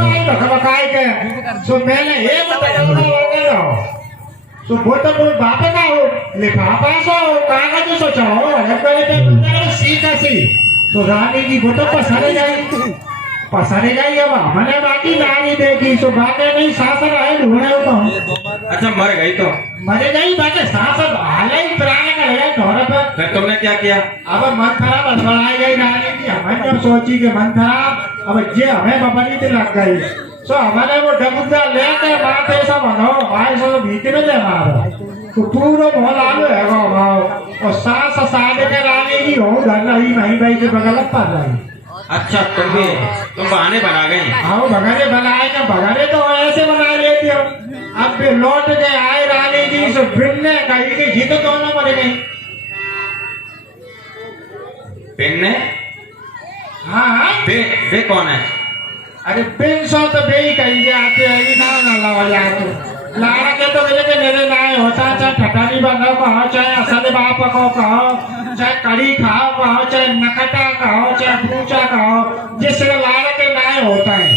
आई बकाई के सो मैंने ये बताया सो बोलता कोई बापे का हो लिफाफा सो कागज सो चाहो अरे पहले सीखा सी तो रानी जी बोलता पसारे जाई अब हमने बाकी रानी देखी सो भागे नहीं सासर आए ढूंढे तो अच्छा मर गई तो मरे गई बाकी सासर हाले ही प्राण का ले ढोरे पर फिर तुमने क्या किया? अब मन खराब बड़बड़ाई गई रानी की हमें जो सोची कि मन खराब अब जे हमें बबली तो लग गई सो हमारे वो डबुद्दा लेके बात ऐसा बनो भाई सो भीतर ले मारो तो पूरा बहुत आलू है वो भाव और सास सादे के रानी की हो घर नहीं भाई के बगल पर रही। अच्छा तुम बहाने बना गई? हाँ भगाने बनाए ना भगाने तो ऐसे बना लेती हो अब फिर लौट के आए रानी जी सो भिड़ने कही कि जी तो दोनों मर गई। पिन्ने? हाँ बे कौन है? अरे पिन सो तो बे ही कही जाते हैं ना लावा जाते लाड़ा के तो मेरे नाय होता चाहे ठटानी बनो कहो चाहे असल बाप को कहो चाहे कड़ी खाओ कहो चाहे नकटा कहो चाहे पूछा कहो जिससे लाड़ के नाय होता है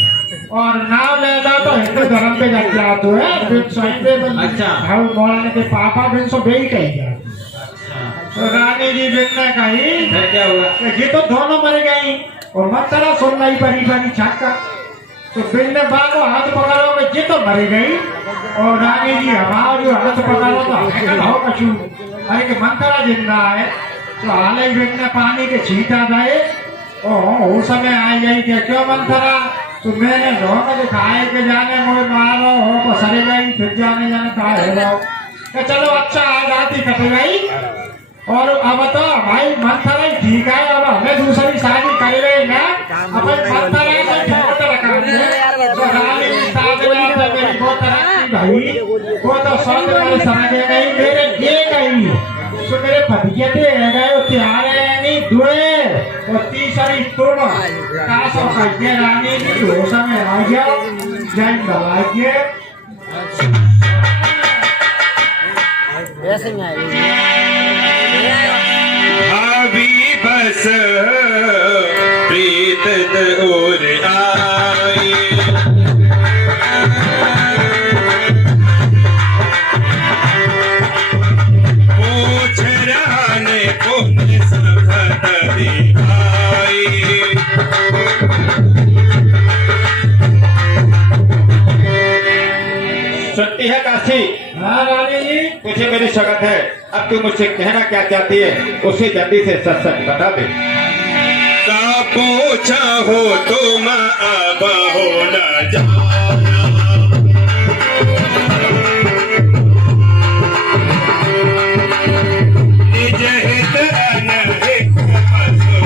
और नाव ले जाओ तो हिंदू धर्म पे जग जाते हैं। अच्छा भाव बोलने के पापा बिन सो बे ही कही जाते तो रानी जी बिन ने कही फिर क्या हुआ? ये तो दोनों मर गई और मत तरह सुन नहीं परी छक्का तो बिन ने बागो हाथ पकड़ो में जी तो मर गई और रानी जी हमारा जो हाथ पकड़ो तो हो कछु अरे के मंत्रा जिंदा है तो हाल ही बिन ने पानी के छींटा गए ओ उस समय आई गई कि क्यों मंत्रा तो मैंने रोक दिखाए के जाने मोए मारो हो को सरे गई फिर जाने कहा है तो चलो अच्छा आज आती कट गई और अब तो भाई मंत्रा ही ठीक है अब हमें दूसरी शादी कर रहे ना अपन मंत्रा से ठोकर रखा तो रानी की शादी में तो मेरी बहुत तरक्की भाई वो तो सौंद वाली समझे नहीं मेरे ये गई तो मेरे भतीजे थे गए त्यारे नहीं दुए और तीसरी तुम कासो कहिए रानी की हो समय आ गया जैन दलाइए ऐसे में आई अभी बस प्रीत और आई पूछ रहने कौन सखत दिखाई सुनती है काशी? हाँ रानी जी तुझे मेरी शगत है अब तू मुझसे कहना क्या चाहती है उसे जल्दी से सच सच बता दे। का पूछा हो तुम अब हो न जाना निज हित अनहित पशु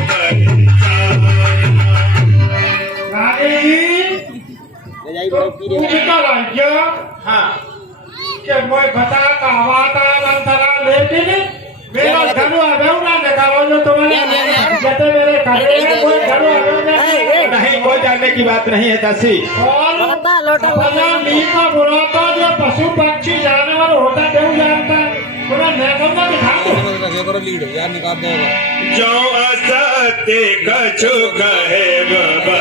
रानी जी तो मुझे तो राज्य हाँ के मैं बता कहवाता मंत्रा लेकिन मेरा घरू आवेउना निकालो जो तुम्हारे जैसे मेरे घरे में कोई घरू आवेउना नहीं कोई जानने की बात नहीं है दासी और अपना नीमा बुलाता जो पशु पक्षी जानवर होता देव जानता पूरा नेकों का दिखा दो जो असत्य कछु कहे बाबा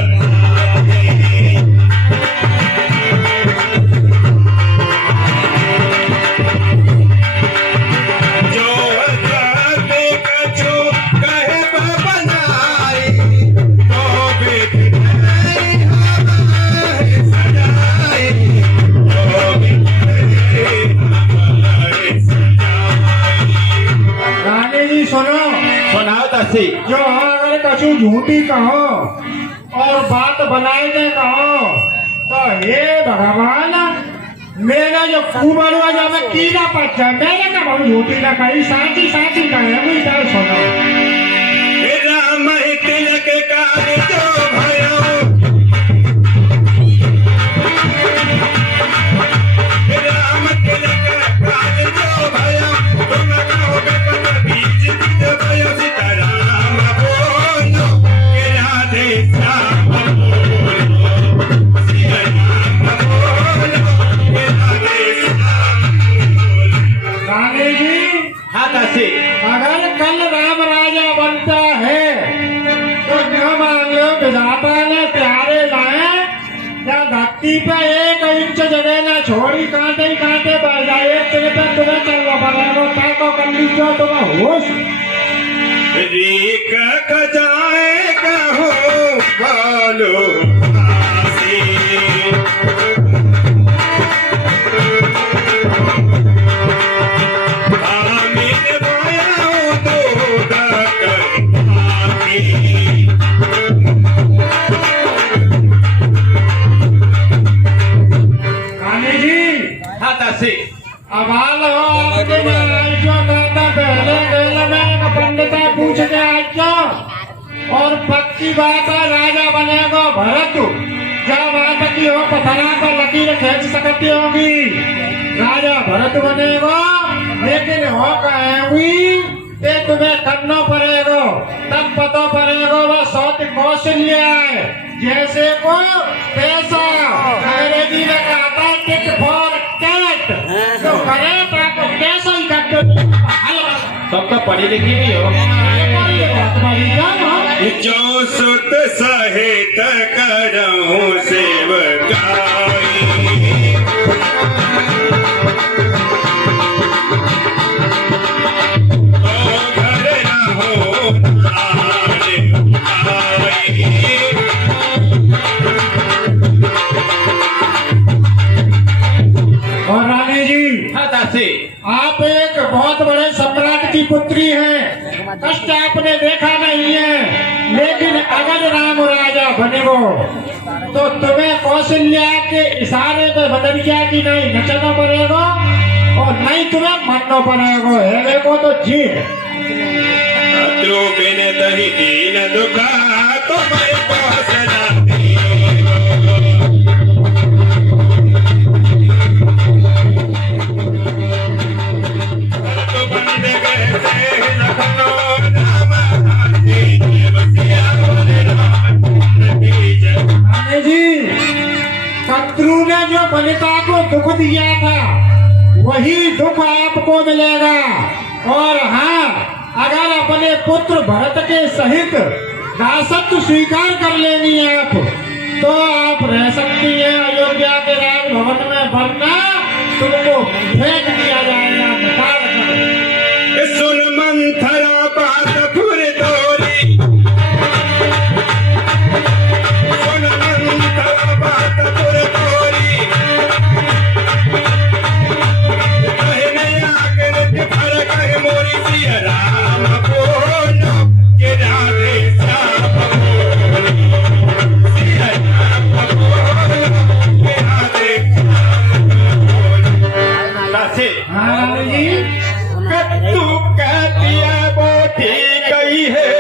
जो अगर कछु झूठी कहो और बात बनाए दे कहो तो हे भगवान मेरा जो कुमारुआ जो मैं कीड़ा पच जाए मैंने कहा बहुत झूठी ना कही साची कहे मुझे क्या सुनो राम तिलक काल जो भयो राम तिलक काल जो भयो तुम कहोगे पन बीज बीज भयो सीताराम बोलो राधे श्याम बोलो सीताराम बोलो राधे श्याम बोलो। रानी जी हाँ दासी अगर कल राम राजा पट्टी पे 1 इंच जगह ना छोड़ी, कांटे ही कांटे बह जाए। एक जगह पे तुम्हें चलना पड़ेगा, ताको कर लीजिए तुम्हें होश। रीक जाएगा हो बालो अब हाल हो आपके जो दादा पहले पहले में पंडित पूछ के आजो। और पक्की बात है, राजा बनेगा भरत। जब बात की हो पथरा को लकीर खींच सकती होगी, राजा भरत बनेगा। लेकिन हो कहेगी ये तुम्हें करना पड़ेगा, तब पता पड़ेगा वह सौत कौशल्य है। जैसे को पैसा अंग्रेजी में कहता है टिक फॉर टैट, तो करे तो कैसा ही करते। तब तो पढ़ी लिखी भी हो। जो सुत सहित करहूं सेवकाई, और रानी जी, हाँ दासी, आप एक बहुत बड़े सम्राट की पुत्री हैं। कष्ट आपने देखा नहीं है, लेकिन अगर राम राजा बनेगो तो तुम्हें कौशल्या के इशारे पे बदरिया की नहीं नचना पड़ेगा और नहीं तुम्हें मरना पड़ेगा। है को तो जी बिन दही दीन दुखा तुम्हें कौशला शत्रु ने जो बलिता को दुख दिया था वही दुख आपको मिलेगा। और हाँ, अगर अपने पुत्र भरत के सहित दासत्व स्वीकार कर लेनी है आप, तो आप रह सकती है अयोध्या के राज भवन में, वरना तुमको फेंक दिया जाएगा, निकाल कर। सुन मंथरा बात फुर तोरी, सुन मंथरा बात फुर तोरी, कहने आकर फर कह मोरी सिया राम बोलो के राधे श्याम बोलो, सिया राम बोलो के राधे श्याम बोलो। दासी, हाँ जी, तू कहती है वो ठीक ही है,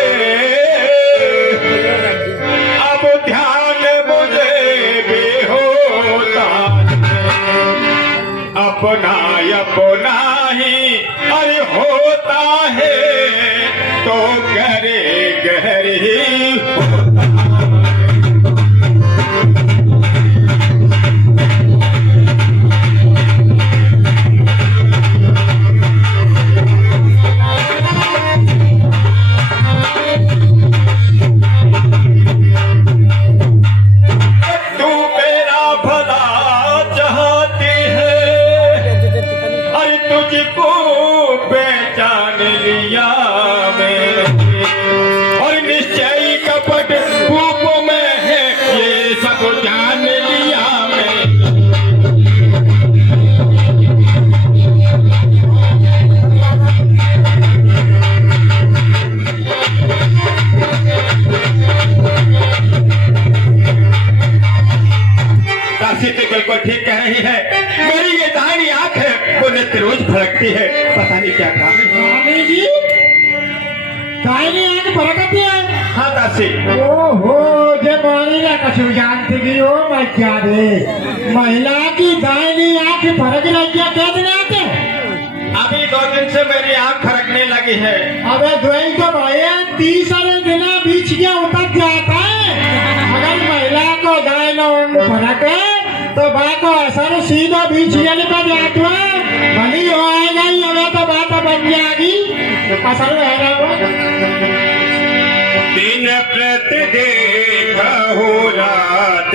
अब ध्यान मुझे भी होता अपना अपना ही अरे होता है, तो गहरे गहरे ही होता है। बिल्कुल ठीक कह रही है, मेरी ये दाहिनी आंख है वो नित्य रोज फड़कती है, पता नहीं क्या काम रानी जी, दाहिनी आंख फड़कती है। हाँ दासी, ओहो, जे मानी ना कछु जानती की हो मैं क्या दे, महिला की दाहिनी आंख फड़क रही है, क्या दिन आते? अभी 2 दिन से मेरी आंख फड़कने लगी है। अबे द्वई तो भाई 30 दिन बीच के उतर जाता है। अगर महिला को दाहिना अंग फड़के तो बात को असर सीधा बीच पर जाता है, भली हो आएगा ही, हमें तो बात बन जाएगी, असर रहेगा। दिन प्रति देखा हो रात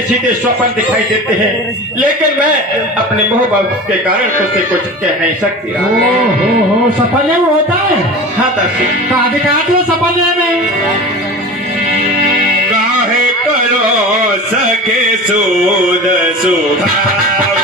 उल्टे सीधे स्वप्न दिखाई देते हैं, लेकिन मैं अपने मोह के कारण तुझसे कुछ कह नहीं सकती। हो सपने में होता है। हाँ दासी, कहा दिखाते सपने में काहे करो सके सूद सुभाव,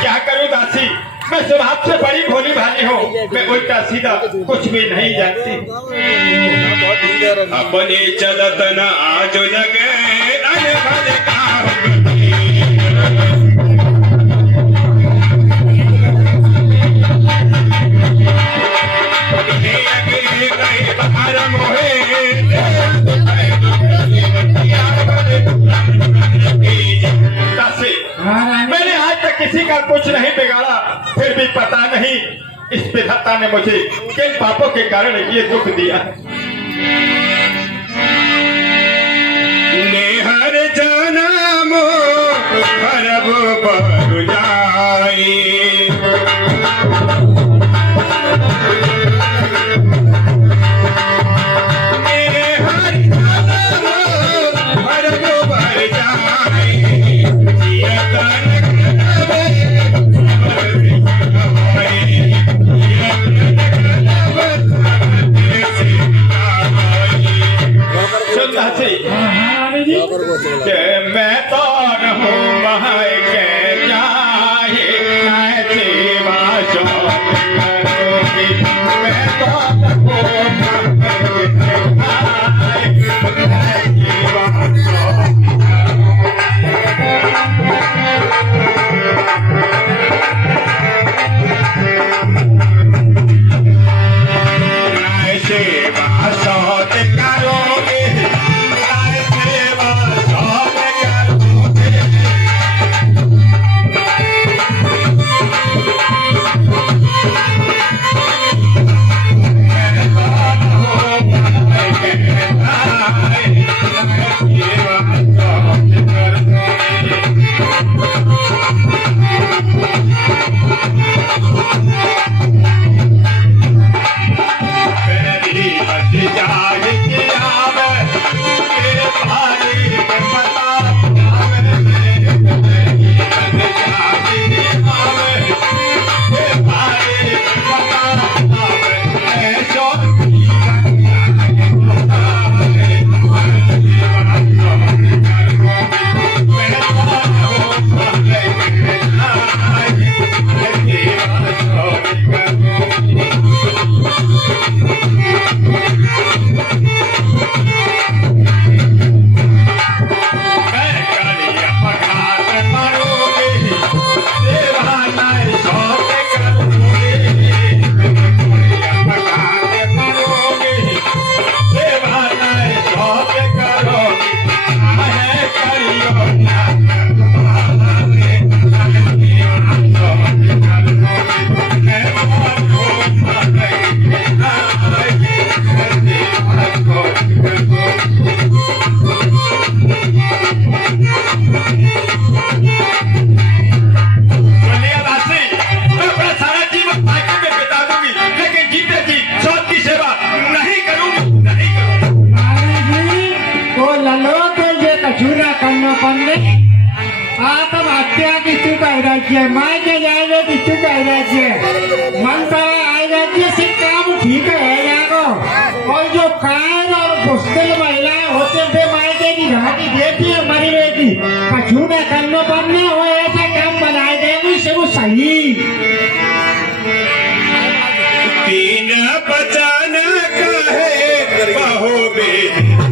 क्या करूं दासी, मैं स्वभाव से बड़ी भोली भाली हूँ, मैं उल्टा सीधा कुछ भी नहीं जानती। अपने चलत न आज लगे अनबन काम, मैंने आज तक किसी का कुछ नहीं बिगाड़ा, फिर भी पता नहीं इस विधाता ने मुझे किन पापों के कारण ये दुख दिया। नेहर जाना मो भरब बरु जाई, मैं तो रहूं वहाँ के जाए सेवा करोगी, मैं तो राज्य माँ के जाएगा बिट्टू का राज्य मन सारा आए राज्य से काम ठीक है जानो। और जो कायर और मुश्किल महिलाएं होते थे मायके की घाटी देती है मरी बेटी कछू न करने बनने हो ऐसा काम बनाए देंगे से वो सही तीन बचाना का है बहो बेटी